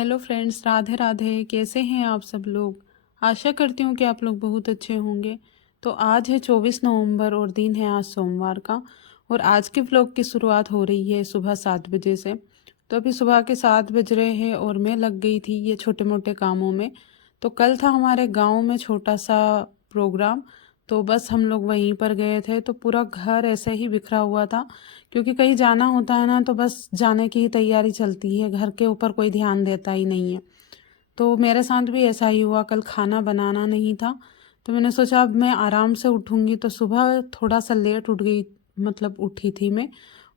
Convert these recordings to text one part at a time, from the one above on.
Hello friends, Radhe Radhe. कैसे हैं आप सब लोग। आशा करती हूँ कि आप लोग बहुत अच्छे होंगे। तो आज है 24 नवंबर और दिन है आज सोमवार का। और आज के व्लॉग की शुरुआत हो रही है सुबह 7 बजे से। तो अभी सुबह के 7 बज रहे हैं और मैं लग गई थी ये छोटे मोटे कामों में। तो कल था हमारे गाँव में छोटा सा प्रोग्राम। तो बस हम लोग वहीं पर गए थे, तो पूरा घर ऐसे ही बिखरा हुआ था। क्योंकि कहीं जाना होता है ना, तो बस जाने की ही तैयारी चलती है, घर के ऊपर कोई ध्यान देता ही नहीं है। तो मेरे साथ भी ऐसा ही हुआ। कल खाना बनाना नहीं था, तो मैंने सोचा अब मैं आराम से उठूँगी। तो सुबह थोड़ा सा लेट उठ गई, मतलब उठी थी मैं।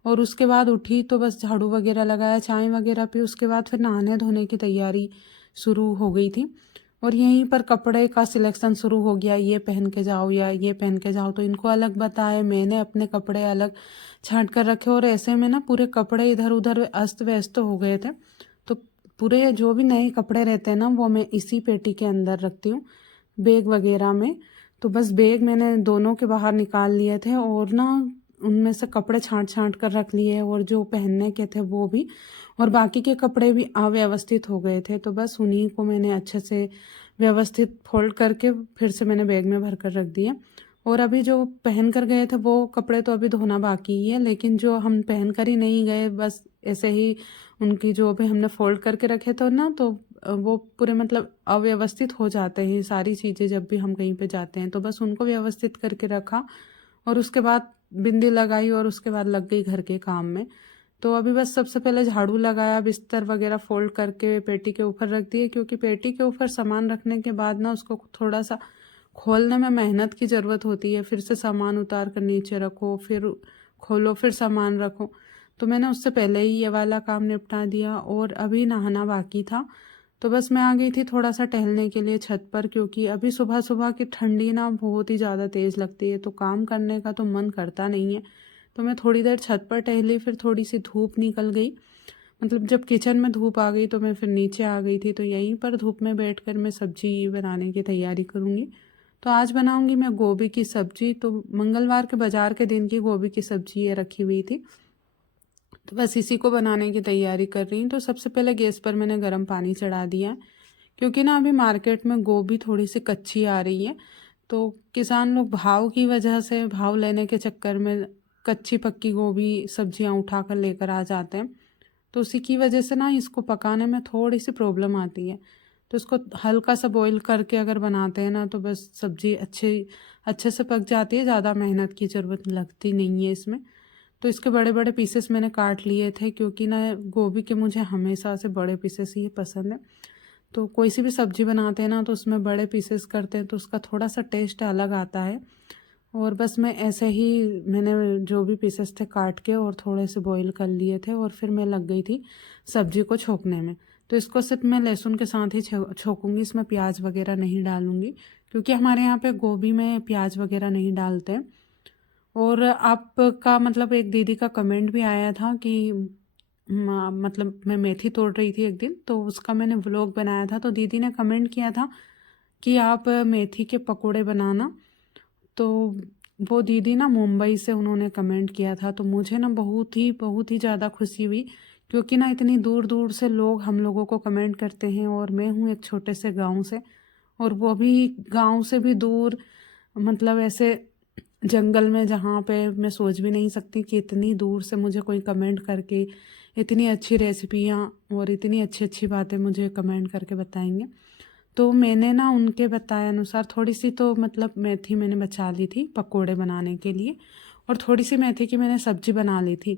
और उसके बाद उठी तो बस झाड़ू वगैरह लगाया, चाय वगैरह पी, उसके बाद फिर नहाने धोने की तैयारी शुरू हो गई थी। और यहीं पर कपड़े का सिलेक्शन शुरू हो गया, ये पहन के जाओ या ये पहन के जाओ। तो इनको अलग बताए, मैंने अपने कपड़े अलग छांट कर रखे। और ऐसे में ना पूरे कपड़े इधर उधर अस्त व्यस्त हो गए थे। तो पूरे जो भी नए कपड़े रहते हैं ना, वो मैं इसी पेटी के अंदर रखती हूँ, बैग वगैरह में। तो बस बैग मैंने दोनों के बाहर निकाल लिए थे और ना उनमें से कपड़े छांट छांट कर रख लिए, और जो पहनने के थे वो भी, और बाकी के कपड़े भी अव्यवस्थित हो गए थे। तो बस उन्हीं को मैंने अच्छे से व्यवस्थित फोल्ड करके फिर से मैंने बैग में भर कर रख दिए। और अभी जो पहन कर गए थे वो कपड़े तो अभी धोना बाकी ही है, लेकिन जो हम पहन कर ही नहीं गए, बस ऐसे ही उनकी जो भी हमने फोल्ड करके रखे थे ना, तो वो पूरे मतलब अव्यवस्थित हो जाते हैं सारी चीज़ें जब भी हम कहीं पे जाते हैं। तो बस उनको व्यवस्थित करके रखा, और उसके बाद बिंदी लगाई, और उसके बाद लग गई घर के काम में। तो अभी बस सबसे पहले झाड़ू लगाया, बिस्तर वगैरह फोल्ड करके पेटी के ऊपर रख दिए। क्योंकि पेटी के ऊपर सामान रखने के बाद ना उसको थोड़ा सा खोलने में मेहनत की ज़रूरत होती है। फिर से सामान उतार कर नीचे रखो, फिर खोलो, फिर सामान रखो। तो मैंने उससे पहले ही ये वाला काम निपटा दिया, और अभी नहाना बाकी था। तो बस मैं आ गई थी थोड़ा सा टहलने के लिए छत पर, क्योंकि अभी सुबह सुबह की ठंडी ना बहुत ही ज़्यादा तेज़ लगती है, तो काम करने का तो मन करता नहीं है। तो मैं थोड़ी देर छत पर टहली, फिर थोड़ी सी धूप निकल गई। मतलब जब किचन में धूप आ गई तो मैं फिर नीचे आ गई थी। तो यहीं पर धूप में बैठकर मैं सब्जी बनाने की तैयारी करूँगी। तो आज बनाऊँगी मैं गोभी की सब्जी। तो मंगलवार के बाजार के दिन की गोभी की सब्जी ये रखी हुई थी, तो बस इसी को बनाने की तैयारी कर रही हूँ। तो सबसे पहले गैस पर मैंने गर्म पानी चढ़ा दिया है, क्योंकि ना अभी मार्केट में गोभी थोड़ी सी कच्ची आ रही है। तो किसान लोग भाव की वजह से, भाव लेने के चक्कर में कच्ची पक्की गोभी सब्जियां उठा कर लेकर आ जाते हैं। तो उसी की वजह से ना इसको पकाने में थोड़ी सी प्रॉब्लम आती है। तो इसको हल्का सा बॉईल करके अगर बनाते हैं ना, तो बस सब्जी अच्छे अच्छे से पक जाती है, ज़्यादा मेहनत की ज़रूरत लगती नहीं है इसमें। तो इसके बड़े बड़े पीसेस मैंने काट लिए थे, क्योंकि ना गोभी के मुझे हमेशा से बड़े पीसेस ही पसंद है। तो कोई सी भी सब्जी बनाते हैं ना, तो उसमें बड़े पीसेस करते हैं, तो उसका थोड़ा सा टेस्ट अलग आता है। और बस मैं ऐसे ही, मैंने जो भी पीसेस थे काट के और थोड़े से बॉईल कर लिए थे, और फिर मैं लग गई थी सब्जी को छोंकने में। तो इसको सिर्फ मैं लहसुन के साथ ही छोंकूंगी, इसमें प्याज वगैरह नहीं डालूंगी, क्योंकि हमारे यहाँ पे गोभी में प्याज वगैरह नहीं डालते। और आपका मतलब एक दीदी का कमेंट भी आया था कि मतलब मैं मेथी तोड़ रही थी एक दिन, तो उसका मैंने व्लॉग बनाया था। तो दीदी ने कमेंट किया था कि आप मेथी के पकोड़े बनाना। तो वो दीदी ना मुंबई से उन्होंने कमेंट किया था। तो मुझे ना बहुत ही ज़्यादा खुशी हुई, क्योंकि ना इतनी दूर दूर से लोग हम लोगों को कमेंट करते हैं, और मैं हूँ एक छोटे से गांव से, और वो भी गांव से भी दूर, मतलब ऐसे जंगल में, जहाँ पे मैं सोच भी नहीं सकती कि इतनी दूर से मुझे कोई कमेंट करके इतनी अच्छी रेसिपियाँ और इतनी अच्छी अच्छी बातें मुझे कमेंट करके बताएंगे। तो मैंने ना उनके बताए अनुसार थोड़ी सी तो मतलब मेथी मैंने बचा ली थी पकोड़े बनाने के लिए, और थोड़ी सी मेथी की मैंने सब्जी बना ली थी।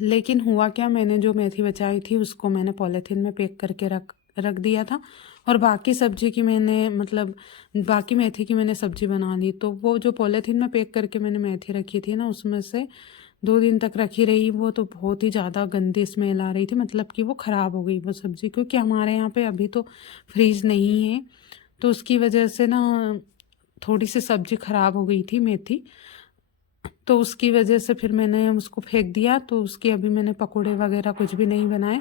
लेकिन हुआ क्या, मैंने जो मेथी बचाई थी उसको मैंने पॉलीथीन में पैक करके रख रख दिया था, और बाकी सब्जी की मैंने मतलब बाकी मेथी की मैंने सब्जी बना ली। तो वो जो पॉलीथीन में पैक करके मैंने मेथी रखी थी ना, उसमें से 2 दिन तक रखी रही, वो तो बहुत ही ज़्यादा गंदी स्मेल आ रही थी। मतलब कि वो ख़राब हो गई वो सब्ज़ी, क्योंकि हमारे यहाँ पे अभी तो फ्रीज नहीं है। तो उसकी वजह से ना थोड़ी सी सब्ज़ी ख़राब हो गई थी मेथी। तो उसकी वजह से फिर मैंने उसको फेंक दिया। तो उसकी अभी मैंने पकोड़े वगैरह कुछ भी नहीं बनाए।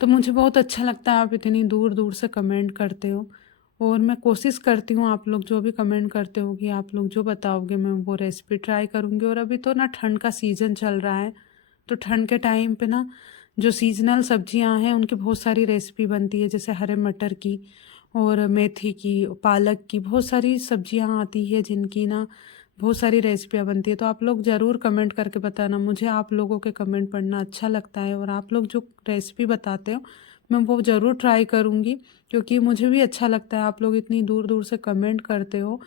तो मुझे बहुत अच्छा लगता है आप इतनी दूर दूर से कमेंट करते हो, और मैं कोशिश करती हूँ आप लोग जो भी कमेंट करते हो कि आप लोग जो बताओगे मैं वो रेसिपी ट्राई करूँगी। और अभी तो ना ठंड का सीज़न चल रहा है, तो ठंड के टाइम पे ना जो सीजनल सब्जियां हैं उनकी बहुत सारी रेसिपी बनती है, जैसे हरे मटर की और मेथी की, पालक की, बहुत सारी सब्जियां आती है जिनकी ना बहुत सारी रेसिपियां बनती है। तो आप लोग ज़रूर कमेंट करके बताना, मुझे आप लोगों के कमेंट पढ़ना अच्छा लगता है और आप लोग जो रेसिपी बताते हो मैं वो ज़रूर ट्राई करूँगी, क्योंकि मुझे भी अच्छा लगता है। आप लोग इतनी दूर दूर से कमेंट करते हो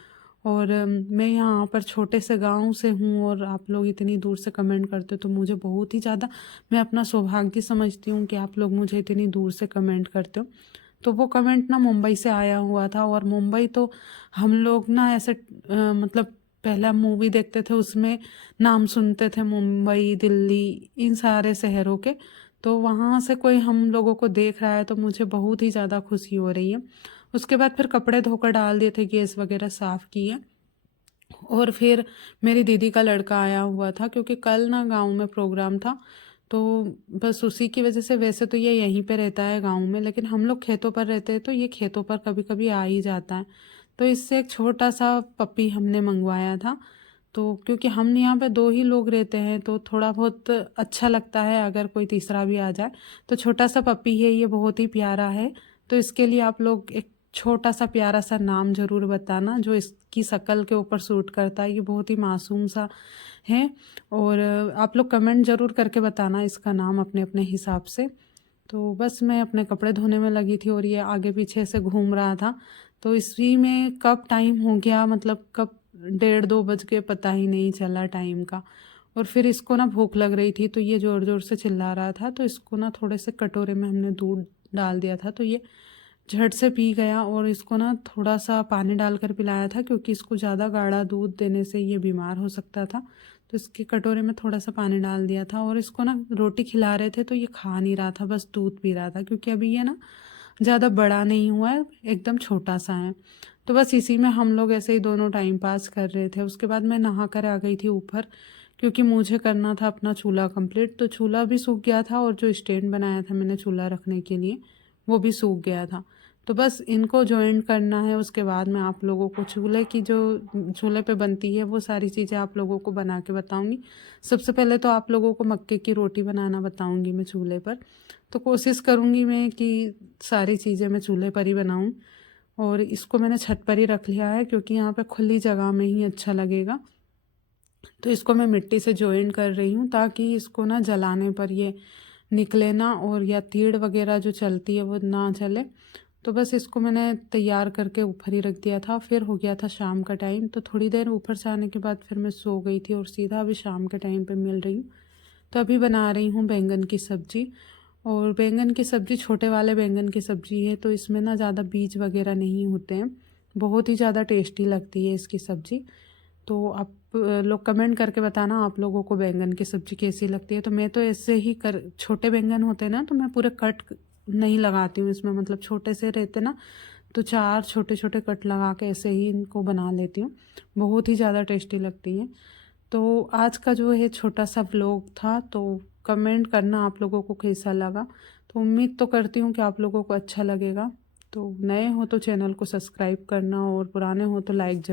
और मैं यहाँ पर छोटे से गांव से हूँ और आप लोग इतनी दूर से कमेंट करते हो तो मुझे बहुत ही ज़्यादा, मैं अपना सौभाग्य समझती हूँ कि आप लोग मुझे इतनी दूर से कमेंट करते हो। तो वो कमेंट ना मुंबई से आया हुआ था, और मुंबई तो हम लोग ना ऐसे मतलब पहला मूवी देखते थे उसमें नाम सुनते थे मुंबई, दिल्ली, इन सारे शहरों के। तो वहाँ से कोई हम लोगों को देख रहा है तो मुझे बहुत ही ज़्यादा खुशी हो रही है। उसके बाद फिर कपड़े धोकर डाल दिए थे, गैस वगैरह साफ़ किए, और फिर मेरी दीदी का लड़का आया हुआ था क्योंकि कल ना गांव में प्रोग्राम था। तो बस उसी की वजह से, वैसे तो ये यहीं पे रहता है गांव में, लेकिन हम लोग खेतों पर रहते हैं तो ये खेतों पर कभी कभी आ ही जाता है। तो इससे एक छोटा सा पपी हमने मंगवाया था। तो क्योंकि हम यहाँ पे दो ही लोग रहते हैं तो थोड़ा बहुत अच्छा लगता है अगर कोई तीसरा भी आ जाए। तो छोटा सा पपी है, ये बहुत ही प्यारा है। तो इसके लिए आप लोग एक छोटा सा प्यारा सा नाम ज़रूर बताना जो इसकी शक्ल के ऊपर सूट करता है। ये बहुत ही मासूम सा है, और आप लोग कमेंट ज़रूर करके बताना इसका नाम अपने अपने हिसाब से। तो बस मैं अपने कपड़े धोने में लगी थी और ये आगे पीछे से घूम रहा था। तो इसी में कब टाइम हो गया, मतलब कब 1:30-2 बज गए, पता ही नहीं चला टाइम का। और फिर इसको ना भूख लग रही थी तो ये ज़ोर ज़ोर से चिल्ला रहा था, तो इसको ना थोड़े से कटोरे में हमने दूध डाल दिया था तो ये झट से पी गया। और इसको ना थोड़ा सा पानी डालकर पिलाया था क्योंकि इसको ज़्यादा गाढ़ा दूध देने से ये बीमार हो सकता था। तो इसके कटोरे में थोड़ा सा पानी डाल दिया था, और इसको ना रोटी खिला रहे थे तो ये खा नहीं रहा था, बस दूध पी रहा था, क्योंकि अभी ये ना ज़्यादा बड़ा नहीं हुआ है, एकदम छोटा सा है। तो बस इसी में हम लोग ऐसे ही दोनों टाइम पास कर रहे थे। उसके बाद मैं नहा कर आ गई थी ऊपर, क्योंकि मुझे करना था अपना चूल्हा कंप्लीट। तो चूल्हा भी सूख गया था और जो स्टैंड बनाया था मैंने चूल्हा रखने के लिए वो भी सूख गया था। तो बस इनको जॉइन करना है, उसके बाद मैं आप लोगों को चूल्हे की जो चूल्हे पे बनती है वो सारी चीज़ें आप लोगों को बना के बताऊंगी। सबसे पहले तो आप लोगों को मक्के की रोटी बनाना बताऊंगी मैं चूल्हे पर। तो कोशिश करूंगी मैं कि सारी चीज़ें मैं चूल्हे पर ही बनाऊं। और इसको मैंने छत पर ही रख लिया है क्योंकि यहाँ पे खुली जगह में ही अच्छा लगेगा। तो इसको मैं मिट्टी से जॉइन कर रही हूँ ताकि इसको ना जलाने पर ये निकले ना, और या तीड़ वगैरह जो चलती है वो ना चले। तो बस इसको मैंने तैयार करके ऊपर ही रख दिया था। फिर हो गया था शाम का टाइम, तो थोड़ी देर ऊपर से आने के बाद फिर मैं सो गई थी और सीधा अभी शाम के टाइम पे मिल रही हूँ। तो अभी बना रही हूँ बैंगन की सब्ज़ी। और बैंगन की सब्ज़ी छोटे वाले बैंगन की सब्ज़ी है तो इसमें ना ज़्यादा बीज वगैरह नहीं होते हैं, बहुत ही ज़्यादा टेस्टी लगती है इसकी सब्ज़ी। तो आप लोग कमेंट करके बताना आप लोगों को बैंगन की सब्ज़ी कैसी लगती है। तो मैं तो ऐसे ही कर, छोटे बैंगन होते हैं ना तो मैं पूरे कट नहीं लगाती हूँ इसमें, मतलब छोटे से रहते ना तो 4 छोटे छोटे कट लगा के ऐसे ही इनको बना लेती हूँ, बहुत ही ज़्यादा टेस्टी लगती है। तो आज का जो है छोटा सा व्लॉग था, तो कमेंट करना आप लोगों को कैसा लगा। तो उम्मीद तो करती हूँ कि आप लोगों को अच्छा लगेगा। तो नए हो तो चैनल को सब्सक्राइब करना और पुराने हो तो लाइक